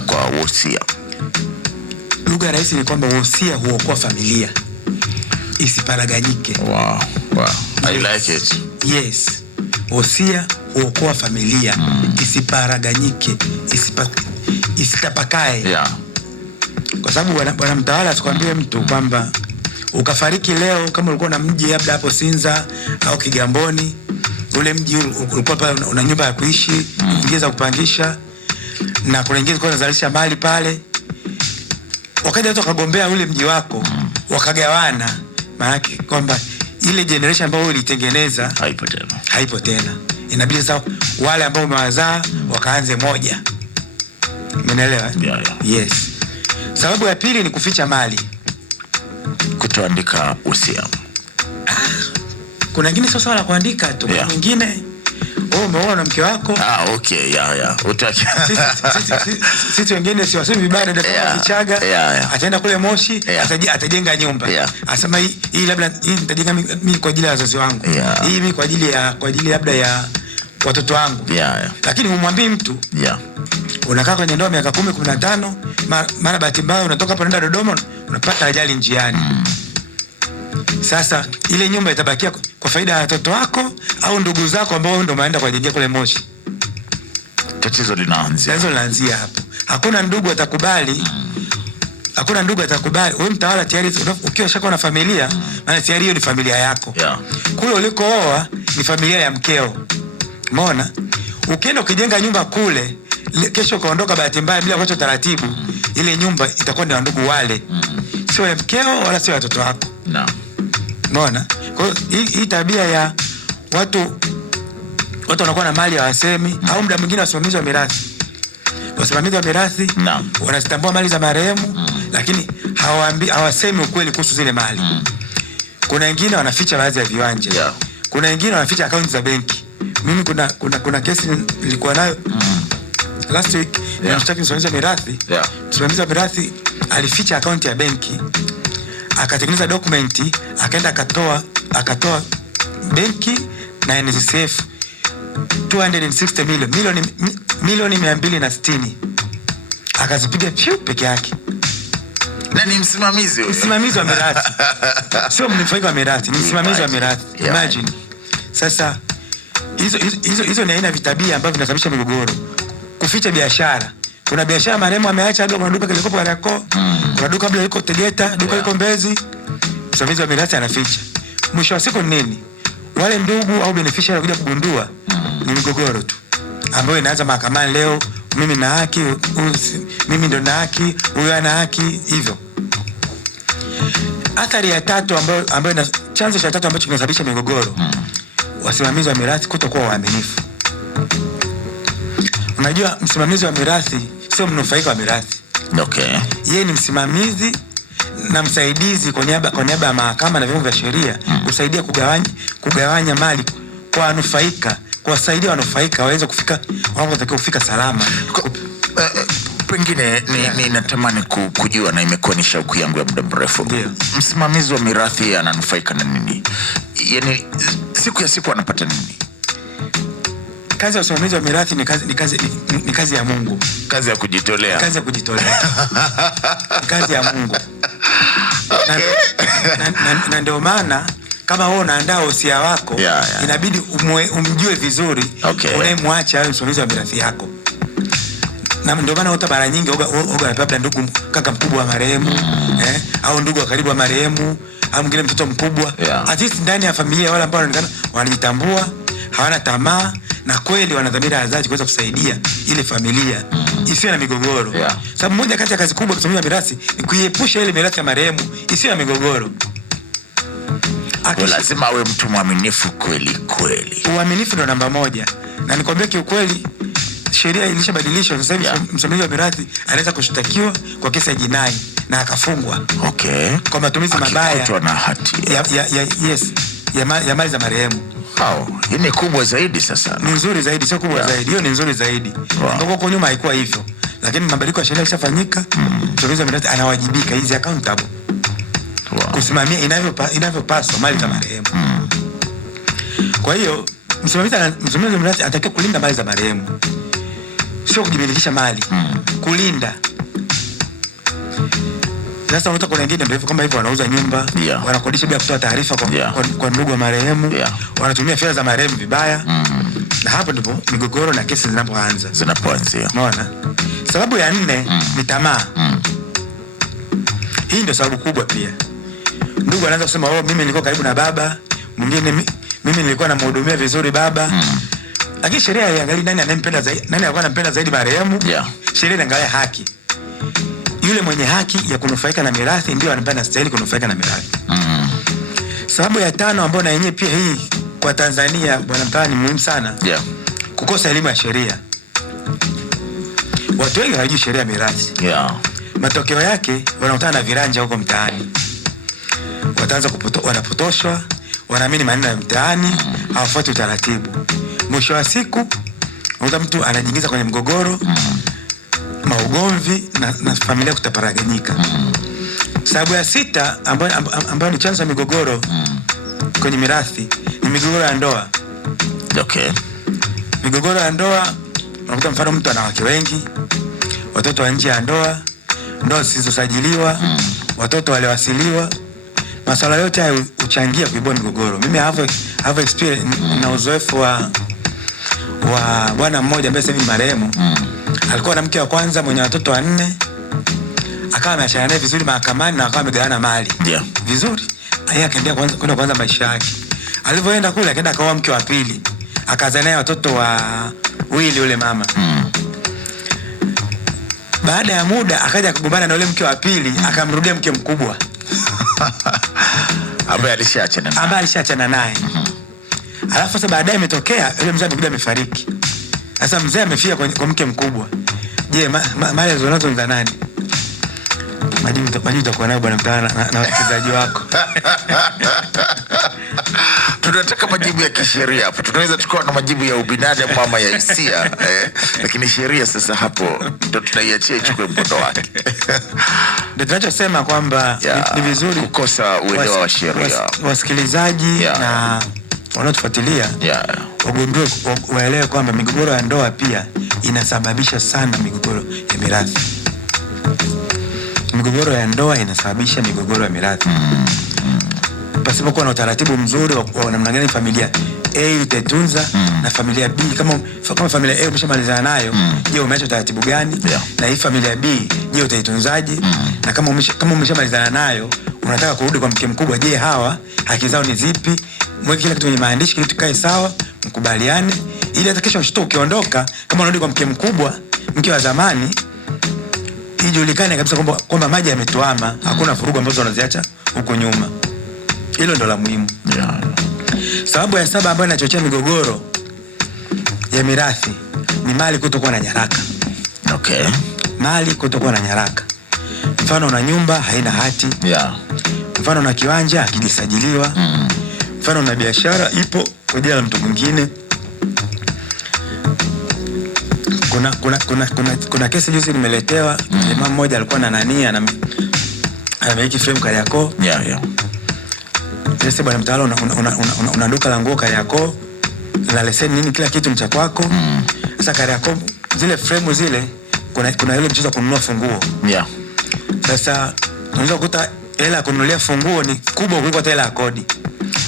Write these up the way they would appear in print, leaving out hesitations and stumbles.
kwa wosia? Lugha rahisi ni kwamba wosia huokoa familia isiparaganyike. Wow. I like it. Yes. Wosia huokoa familia isiparaganyike, isitapakae. Yeah. Kwa sababu bwana mtawala asikwambie mtu kwamba ukafariki leo kama ulikuwa na mji labda hapo Sinza au Kigamboni, ule mji ulikuwa pale una nyumba ya kuishi, ingeza kupangisha na kuna ingine kwa kuzalisha mali pale. Wakaja watu wakagombea ule mji wako, wakagawana, maana kwamba ile generation ambayo ulitengeneza haipo tena. Inabidi sasa wale ambao umewazaa wakaanze moja. Umeelewa? Yeah. Yes. Sababu ya pili ni kuficha mali. Kutoandika usia. Kuna wengine sio sawa kuandika tu. Kuna wengine umeoa na mke wako. Okay, yeah. Utaki. Sisi wengine si wasemi vibaya dada kama Kichaga. Ataenda kule Moshi, atajenga nyumba. Asema hii labda hii nitajenga mimi kwa ajili ya wazazi wangu. Hii mimi kwa ajili labda ya watoto wangu. Lakini humwambii mtu. Unakaa kwenye ndoa miaka 10, 15, mara bahati mbaya unatoka hapo unaenda Dodoma unapata ajali njiani. Sasa ile nyumba itabakia kwa faida ya watoto wako au ndugu zako ambao ndio wameenda kujenga kule Moshi. Tatizo linaanzia hapo. Hakuna ndugu atakubali. Hakuna ndugu atakubali. Wewe mtawala tayari ukiwa shaka na familia, maana tayari hiyo ni familia yako. Kule ulikooa ni familia ya mkeo. Umeona? Ukienda ukijenga nyumba kule, kesho kaondoka bahati mbaya bila kuacha taratibu, ile nyumba itakuwa ni ya ndugu wale. Sio ya mkeo wala sio watoto wako. Umeona? Kwa hiyo hii tabia ya watu wanakuwa na mali hawasemi, au muda mwingine wasimamizi wa mirathi. Wasimamizi wa mirathi wanazitambua mali za marehemu, lakini hawasemi ukweli kuhusu zile mali. Kuna wengine wanaficha baadhi ya viwanja. Kuna wengine wanaficha akaunti za benki. Mimi kuna kesi nilikuwa nayo last week, nimeshtaki msimamizi wa mirathi. Msimamizi wa mirathi alificha akaunti ya benki. Akatengeneza dokumenti, akaenda akatoa benki na NSSF 260 milioni 260. Akazipiga peke yake. Na ni msimamizi wa mirathi. Sio mnufaika wa mirathi, ni msimamizi wa mirathi. Imagine. Sasa hizo ni aina vitabia ambavyo vinasababisha migogoro. Kuficha biashara. Kuna biashara marehemu ameacha kuna duka liko Kariakoo, kuna duka bila liko Tegeta, duka liko Mbezi. Msimamizi wa mirathi anaficha. Mwisho wa siku nini? Wale ndugu au beneficiary wanakuja kugundua ni migogoro tu, ambayo inaanza mahakamani leo, mimi na haki, mimi ndo na haki, huyu ana haki, hivyo. Athari ya tatu ambayo chanzo cha tatu ambacho kinasababisha migogoro, wasimamizi wa mirathi kutokuwa waaminifu. Unajua msimamizi wa mirathi sio mnufaika wa mirathi. Yeye ni msimamizi na msaidizi kwa niaba ya mahakama na vyombo vya sheria kusaidia kugawanya mali kwa wanufaika, kuwasaidia wanufaika waweze kufika wanapotakiwa kufika salama. Pengine natamani kujua, na imekuwa ni shauku yangu ya muda mrefu. Msimamizi wa mirathi ananufaika na nini? Yaani siku ya siku anapata nini? Kazi ya usimamizi wa mirathi ni kazi ya Mungu. Kazi ya kujitolea. Kazi ya Mungu. Na ndio maana kama wewe unaandaa wosia wako, inabidi umjue vizuri unayemwacha awe msimamizi wa mirathi yako. Na ndio maana hata mara nyingi labda ndugu kaka mkubwa wa marehemu, au ndugu wa karibu wa marehemu, au mwingine mtoto mkubwa. At least ndani ya familia wale ambao wanaonekana wanajitambua, hawana tamaa na kweli wana dhamira ya dhati kuweza kusaidia ile familia isiwe na migogoro. Sababu moja kati ya kazi kubwa kusimamia mirathi ni kuiepusha ile mirathi ya marehemu isiwe na migogoro. Lazima awe mtu mwaminifu kweli. Uaminifu ndio namba moja. Na nikwambia kiukweli, sheria ilishabadilishwa. Sasa hivi msimamizi wa mirathi anaweza kushtakiwa kwa kesi ya jinai na akafungwa. Kwa matumizi mabaya na hati ya mali za marehemu. Hii ni kubwa zaidi sasa. Ni nzuri zaidi, sio kubwa zaidi. Hiyo ni nzuri zaidi. Kwa nyuma haikuwa hivyo. Lakini mabadiliko ya sheria yashafanyika. Msimamizi wa mirathi anawajibika, hizi accountable. Kusimamia inavyopaswa mali za marehemu. Kwa hiyo msimamizi wa mirathi anatakiwa kulinda mali za marehemu. sio kujimilikisha mali, kulinda. Sasa unakuta kuna wengine ndio kama hivyo, wanauza nyumba, wanakodisha bila kutoa taarifa kwa ndugu wa marehemu, wanatumia fedha za marehemu vibaya. Na hapo ndipo migogoro na kesi zinapoanzia. Unaona? Sababu ya 4 ni tamaa. Hii ndio sababu kubwa pia. Ndugu anaanza kusema, "Oh, mimi nilikuwa karibu na baba." Mwingine, "Mimi nilikuwa namhudumia vizuri baba." Lakini sheria haiangalii nani anayempenda zaidi, nani alikuwa anampenda zaidi marehemu. Sheria inaangalia haki. Yule mwenye haki ya kunufaika na mirathi ndio anapenda stahili kunufaika na mirathi. Sababu ya 5 ambayo na yenyewe pia hii kwa Tanzania bwana Mtawala ni muhimu sana. Kukosa elimu ya sheria. Watu wengi hawajui sheria ya mirathi. Matokeo yake wanakutana na viranja huko mtaani. Wataanza wanapotoshwa, wanaamini maneno ya mtaani, hawafuati utaratibu. Mwisho wa siku unakuta mtu anajiingiza kwenye mgogoro, maugomvi na familia kutaparaganyika. Sababu ya 6 ambayo ni chanzo cha migogoro kwenye mirathi ni migogoro ya ndoa. Migogoro ya ndoa, unakuta mfano mtu ana wake wengi, watoto wa nje ya ndoa, ndoa zisizosajiliwa, watoto waliowasiliwa. Masuala yote haya huchangia kuibua migogoro. Mimi have experience na uzoefu wa bwana mmoja ambaye sasa hivi marehemu. Alikuwa na mke wa kwanza mwenye watoto 4, akawa ameachana naye vizuri mahakamani na akawa amegawana mali vizuri. Yeye akaendelea kwenda kuanza maisha yake. Alipoenda kule akaenda akaoa mke wa pili, akazaa naye watoto wa wili yule mama. Baada ya muda akaja kugombana na yule mke wa pili, akamrudia mke mkubwa ambaye alishaachana naye. Alafu sasa baadaye imetokea yule mzee amekuja amefariki. Sasa mzee amefia kwa mke mkubwa. Je, mali zonazo za nani? Majibu utakuwa nayo bwana Mtawala na wasikilizaji wako. Tunataka majibu ya kisheria hapo. Tunaweza tukawa na majibu ya ubinadamu ama ya hisia, lakini sheria sasa hapo ndio tunaiachia ichukue mkondo wake. Ndio tunachosema kwamba ni vizuri kukosa uelewa wa sheria. Wasikilizaji na wanaotufuatilia wagundue, waelewe kwamba migogoro ya ndoa pia inasababisha sana migogoro ya mirathi. Migogoro ya ndoa inasababisha migogoro ya mirathi. Pasipokuwa na utaratibu mzuri wa namna gani familia A itatunza na familia B, kama familia A umeshamalizana nayo, je, umeacha utaratibu gani? Na hii familia B, je, utaitunzaje? Na kama umeshamalizana nayo unataka kurudi kwa mke mkubwa, je, hawa haki zao ni zipi? Mweke kila kitu kwenye maandishi ili tukae sawa, mkubaliane, ili hata kesho ukiondoka, kama unarudi kwa mke mkubwa, mke wa zamani, ijulikane kabisa kwamba maji yametuama, hakuna vurugu ambazo wanaziacha huko nyuma. Hilo ndo la muhimu. Sababu ya 7 ambayo inachochea migogoro ya mirathi ni mali kutokuwa na nyaraka. Mali kutokuwa na nyaraka. Mfano una nyumba haina hati. Mfano una kiwanja hakijasajiliwa. Mfano una biashara ipo kwa jina la mtu mwingine. Kuna kesi juzi nimeletewa, jamaa mmoja alikuwa na nani anamiliki frame Kariakoo. Sasa bwana Mtawala, una duka la nguo Kariakoo, na leseni nini, kila kitu ni cha kwako. Sasa Kariakoo zile frame zile kuna ile mchezo kununua funguo. Sasa unaweza kukuta hela kununulia funguo ni kubwa kuliko hela ya kodi.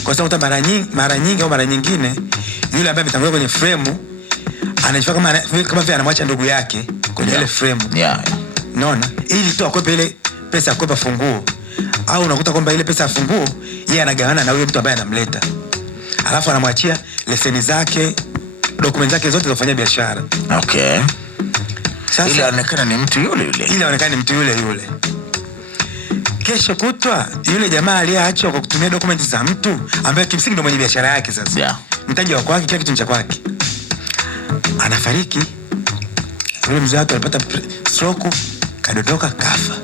Kwa sababu mara nyingi au mara nyingine yule ambaye ametangulia kwenye frame anachukua kama vile anamwacha ndugu yake kwenye ile frame. Unaona? Ili tu akwepe ile pesa ya kukopa funguo. Au unakuta kwamba ile pesa ya funguo yeye anagawana na yule mtu ambaye anamleta. Alafu anamwachia leseni zake, dokumenti zake zote za kufanya biashara. Sasa ili aonekane ni mtu yule yule. Kesho kutwa yule jamaa aliyeachwa kwa kutumia dokumenti za mtu ambaye kimsingi ndio mwenye biashara yake sasa. Mtaji wa kwake, kila kitu cha kwake. Anafariki. Yule mzee wake alipata stroke, kadondoka, kafa.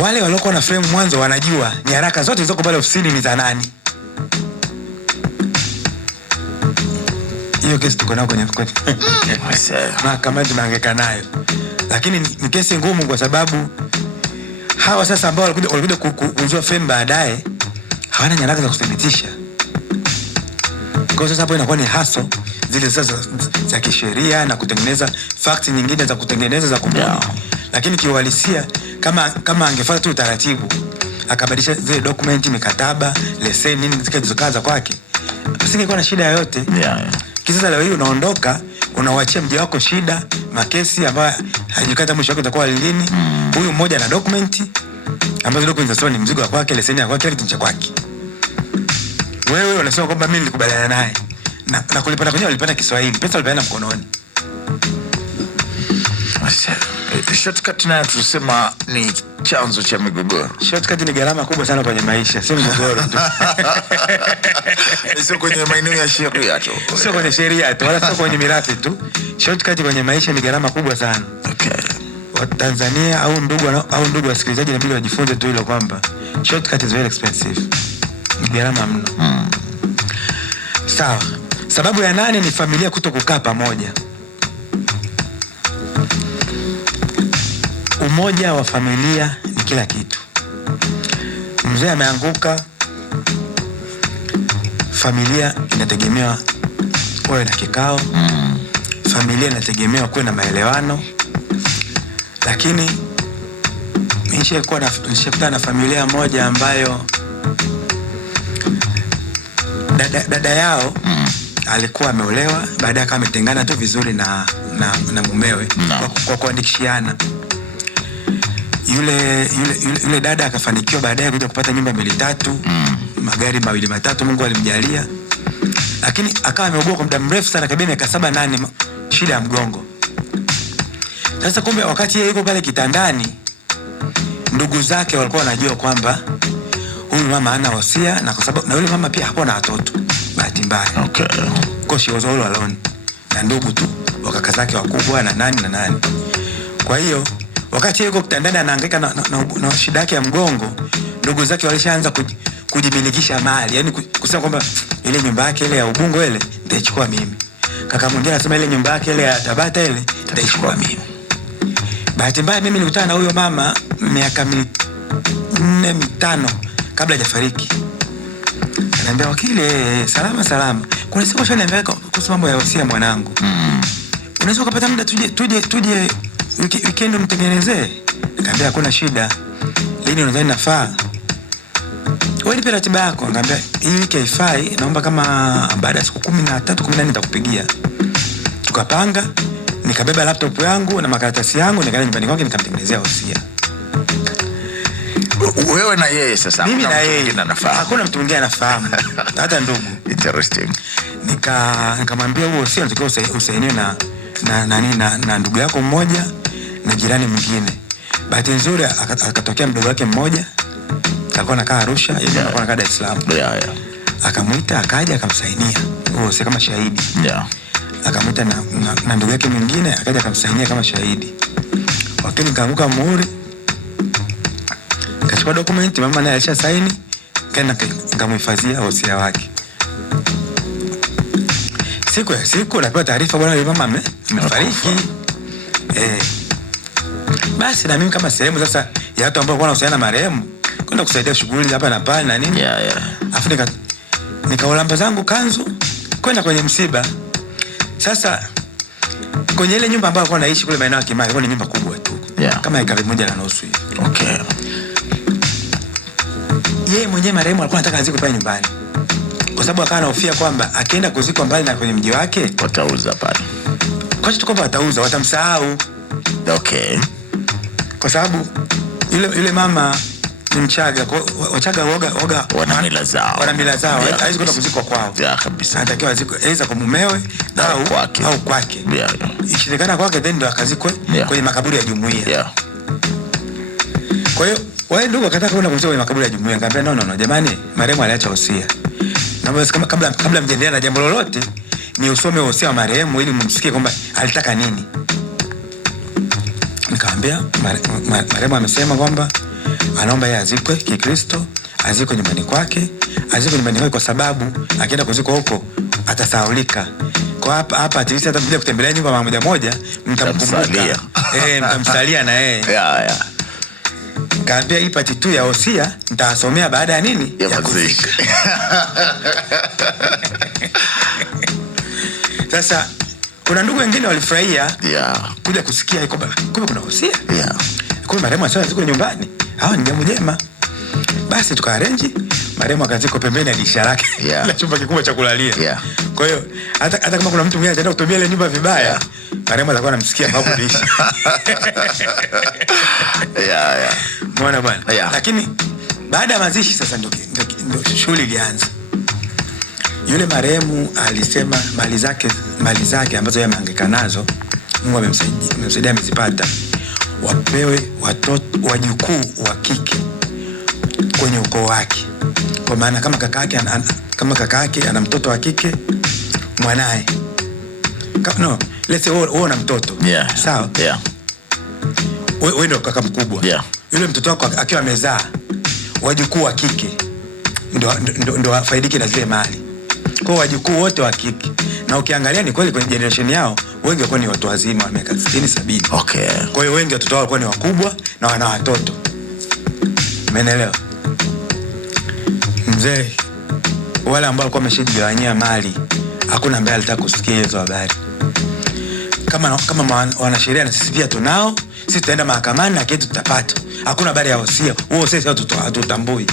Wale waliokuwa na frame mwanzo wanajua nyaraka zote zilizoko pale ofisini ni za nani. Hiyo kesi tuko nayo kwenye mahakama tunahangaika nayo. Lakini ni kesi ngumu kwa sababu hawa sasa ambao walikuja kujua frame baadaye hawana nyaraka za kuthibitisha. Kwa sasa hapo inakuwa ni hassle zile sasa za kisheria na kutengeneza facts nyingine za kutengeneza za kubuni. Lakini kiuhalisia kama angefuata tu utaratibu, akabadilisha zile document, mikataba, leseni nini zikazokaza kwake, usingekuwa na shida yoyote. Kisasa leo hii unaondoka, unawachia mji wako shida, makesi ambayo hajikata mwisho wake utakuwa lini. Huyu mmoja na document ambazo document ni mzigo wako kwake, leseni yako kwake, kitu cha kwake. Wewe unasema kwamba mimi nilikubaliana naye na kulipana kwenye walipana Kiswahili, pesa walipana mkononi. Shortcut nayo tunasema ni chanzo cha migogoro. Shortcut ni gharama kubwa sana kwenye maisha, sio migogoro tu. Sio kwenye maeneo ya sheria tu. Sio kwenye sheria tu, wala sio kwenye mirathi tu. Shortcut kwenye maisha ni gharama kubwa sana. Okay. Watanzania au ndugu wasikilizaji inabidi wajifunze tu hilo kwamba shortcut is very expensive. Ni gharama mno. Sawa. Sababu ya 8 ni familia kutokukaa pamoja. Umoja wa familia ni kila kitu. Mzee ameanguka, familia inategemewa kuwe na kikao. Familia inategemewa kuwe na maelewano. Lakini nishakutana na familia moja ambayo dada yao alikuwa ameolewa, baadaye akawa ametengana tu vizuri na mumewe kwa kuandikishiana. Yule dada akafanikiwa baadaye kuja kupata nyumba 2-3, magari 2-3 Mungu alimjalia. Lakini akawa ameugua kwa muda mrefu sana, kabla miaka 7-8, shida ya mgongo. Sasa kumbe wakati yeye yuko pale kitandani, ndugu zake walikuwa wanajua kwamba huyu mama hana wasia, na kwa sababu na yule mama pia hakuwa na watoto, bahati mbaya. Okay. Kwa she was all alone. Na ndugu tu wakaka zake wakubwa na nani. Kwa hiyo wakati yuko kitandani anahangaika na shida yake ya mgongo, ndugu zake walishaanza kujimilikisha mali. Yaani kusema kwamba ile nyumba yake ile ya Ubungo ile nitaichukua mimi. Kaka mwingine anasema ile nyumba yake ile ya Tabata ile nitaichukua mimi. Bahati mbaya mimi nilikutana na huyo mama miaka 4-5 kabla hajafariki. Ananiambia, wakili, salama. Kuna siku shaniambia kuhusu mambo ya wasia mwanangu. Unaweza kupata muda tuje weekend mtengenezee? Nikamwambia hakuna shida. Lini unadhani nafaa? Wewe nipe ratiba yako. Nikamwambia hii wiki haifai, naomba kama baada ya siku 13-14 nitakupigia. Tukapanga, nikabeba laptop yangu na makaratasi yangu, nikaenda nyumbani kwake nikamtengenezea wasia. Wewe na yeye sasa? Mimi na yeye. Hakuna mtu mwingine anafahamu. Hata ndugu. Interesting. Nikamwambia huo wasia unatakiwa usainiwe na ndugu yako mmoja na jirani mwingine. Bahati nzuri akatokea mdogo wake mmoja, alikuwa anakaa Arusha, yeye alikuwa anakaa Dar es Salaam. Akamuita, akaja akamsainia huo wasia kama shahidi. Akamuita na ndugu yake mwingine, akaja akamsainia kama shahidi. Wakati nikaanguka muhuri, kachukua dokumenti, mama naye alisha saini, kaenda nikamhifadhia wasia wake. Siku napewa taarifa, bwana yule mama amefariki. Basi na mimi kama sehemu sasa ya watu ambao wanahusiana na marehemu, kwenda kusaidia shughuli hapa na pale na nini. Afu nikaolamba zangu kanzu kwenda kwenye msiba. Sasa kwenye ile nyumba ambayo alikuwa anaishi kule maeneo ya Kimara, ilikuwa ni nyumba kubwa tu. Kama ekari 1.5 hivi. Okay. Yeye mwenyewe marehemu alikuwa anataka azikwe pale nyumbani, kwa sababu akawa anahofia kwamba akienda kuzikwa mbali na kwenye mji wake watauza pale. Kwa hiyo kwamba watauza, watamsahau. Okay. Kwa sababu yule mama ni Mchaga, Wachaga wana mila zao. Haiwezi kwenda kuzikwa kwao. Kabisa. Anatakiwa azikwe aidha kwa mumewe au kwake. Ishirikana kwake then ndo akazikwe kwenye makaburi ya jumuiya. Kwa hiyo wale ndugu wakataka kwenda kuzikwa kwenye makaburi ya jumuiya. Nikamwambia no, jamani, marehemu aliacha wasia. Na kabla mjendelea na jambo lolote, ni usome wasia wa marehemu ili mumsikie kwamba alitaka nini. Nikamwambia marehemu amesema kwamba anaomba yeye azikwe Kikristo, azikwe nyumbani kwake, kwa sababu akienda kuzikwa huko atasahaulika. Kwa hapa at least hata bila kutembelea nyumba moja mtamkumbuka. Mtamsalia na yeye. Kaambia hii part 2 ya wasia nitasomea baada ya nini? Ya kuzika. Sasa kuna ndugu wengine walifurahia kuja kusikia iko kumbe kuna wosia. Kumbe marehemu sasa ziko nyumbani. Hawa ni jambo jema. Basi tukaarrange, marehemu akaziko pembeni ya dirisha lake la chumba kikubwa cha kulalia. Kwa hiyo hata kama kuna mtu mwingine anataka kutumia ile nyumba vibaya, marehemu atakuwa anamsikia hapo dirisha. Mbona bwana? Lakini baada ya mazishi sasa ndio shughuli ilianza. Yule marehemu alisema mali zake ambazo yeye amehangaika nazo, Mungu amemsaidia amezipata, wapewe watoto wajukuu wa kike kwenye ukoo wake. Kwa maana kama kaka yake ana mtoto wa kike, mwanae let's say wewe una mtoto, sawa, wewe ndio kaka mkubwa, yule mtoto wako akiwa amezaa, wajukuu wa kike ndio wafaidike na zile mali. Kwa wajukuu wote wa kike, na ukiangalia ni kweli kwenye generation yao wengi walikuwa ni watu wazima wa miaka 60 70. Kwa hiyo wengi watoto wao walikuwa ni wakubwa na wana watoto. Umeelewa? Mzee wale ambao walikuwa wameshajigawanyia mali, hakuna ambaye alitaka kusikia hizo habari. Kama wanasheria na sisi pia tunao, sisi tutaenda mahakamani na kitu tutapata. Hakuna habari ya wosia. Huo sisi hatutambui.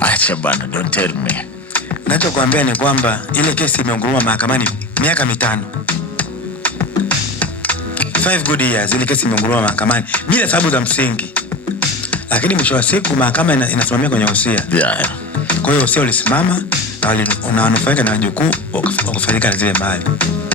Acha bana, don't tell me. Nachokuambia ni kwamba ile kesi imeunguruma mahakamani miaka 5. 5 good years ile kesi imeunguruma mahakamani bila sababu za msingi. Lakini mwisho wa siku mahakama inasimamia kwenye wosia. Kwa hiyo wosia ulisimama na unanufaika na wajukuu wakafaidika na zile mali.